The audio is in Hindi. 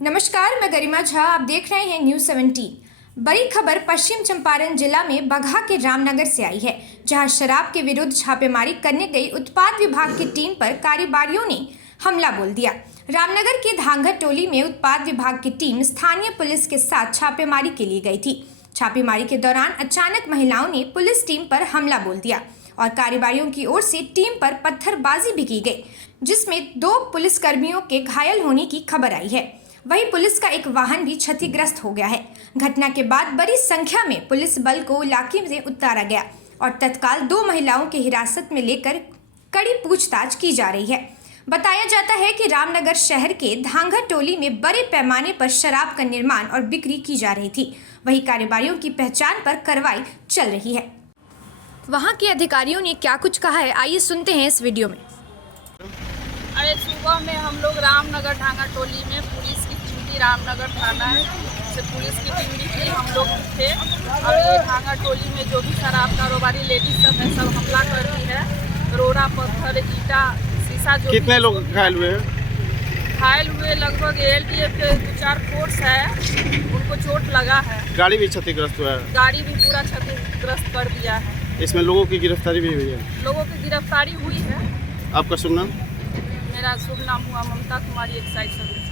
नमस्कार, मैं गरिमा झा। आप देख रहे हैं न्यूज़ 17। बड़ी खबर पश्चिम चंपारण जिला में बगहा के रामनगर से आई है, जहां शराब के विरुद्ध छापेमारी करने गई उत्पाद विभाग की टीम पर कारोबारियों ने हमला बोल दिया। रामनगर के धांघर टोली में उत्पाद विभाग की टीम स्थानीय पुलिस के साथ छापेमारी के लिए गई थी। छापेमारी के दौरान अचानक महिलाओं ने पुलिस टीम पर हमला बोल दिया और कारोबारियों की ओर से टीम पर पत्थरबाजी भी की गई, जिसमें 2 पुलिसकर्मियों के घायल होने की खबर आई है। वहीं पुलिस का एक वाहन भी क्षतिग्रस्त हो गया है। घटना के बाद बड़ी संख्या में पुलिस बल को इलाके से उतारा गया और तत्काल 2 महिलाओं की हिरासत में लेकर कड़ी पूछताछ की जा रही है। बताया जाता है कि रामनगर शहर के धांघर टोली में बड़े पैमाने पर शराब का निर्माण और बिक्री की जा रही थी। वहीं कारोबारियों की पहचान पर कार्रवाई चल रही है। वहां के अधिकारियों ने क्या कुछ कहा है, आइए सुनते हैं इस वीडियो में। अरे सुबह में हम लोग रामनगर धांघर टोली में पुलिस की टीम थी, रामनगर थाना है से पुलिस की टीम भी थी, हम लोग थे। और ये धांघर टोली में जो भी शराब कारोबारी लेडीज सब है, सब हमला कर दी है। रोड़ा, पत्थर, ईटा, शीशा। जो कितने लोग घायल हुए हैं? घायल हुए लगभग LTF के 2-4 फोर्स है, उनको चोट लगा है। गाड़ी भी क्षतिग्रस्त हुआ है? गाड़ी भी पूरा क्षतिग्रस्त कर दिया है। इसमें लोगों की गिरफ्तारी भी हुई है? लोगों की गिरफ्तारी हुई है। आपका शुभ नाम? मेरा शुभ नाम हुआ ममता कुमारी, एक्साइज सब।